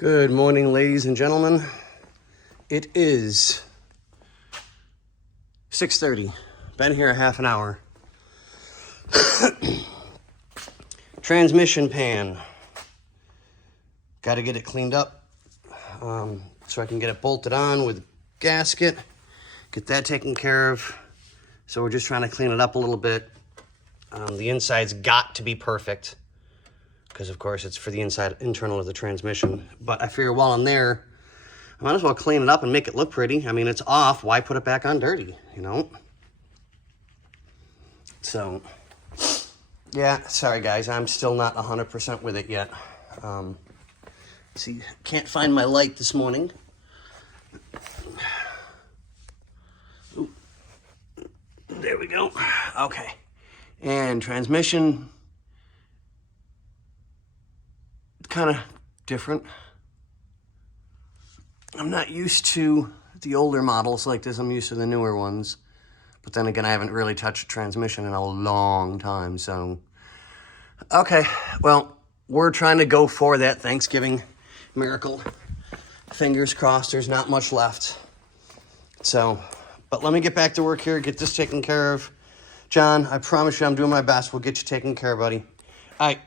Good morning, ladies and gentlemen. It is 6:30. Been here a half an hour. Transmission pan. Got to get it cleaned up so I can get it bolted on with gasket. Get that taken care of. So we're just trying to clean it up a little bit. The inside's got to be perfect, because of course it's for the internal of the transmission. But I figure while I'm there, I might as well clean it up and make it look pretty. I mean, it's off. Why put it back on dirty, you know? So, yeah, sorry guys. I'm still not 100% with it yet. See, can't find my light this morning. Ooh. There we go. Okay. And transmission, kind of different. I'm not used to the older models like this. I'm used to the newer ones. But then again, I haven't really touched a transmission in a long time, so. Okay, well, we're trying to go for that Thanksgiving miracle. Fingers crossed, there's not much left. So, but let me get back to work here, get this taken care of. John, I promise you I'm doing my best. We'll get you taken care of, buddy. All right.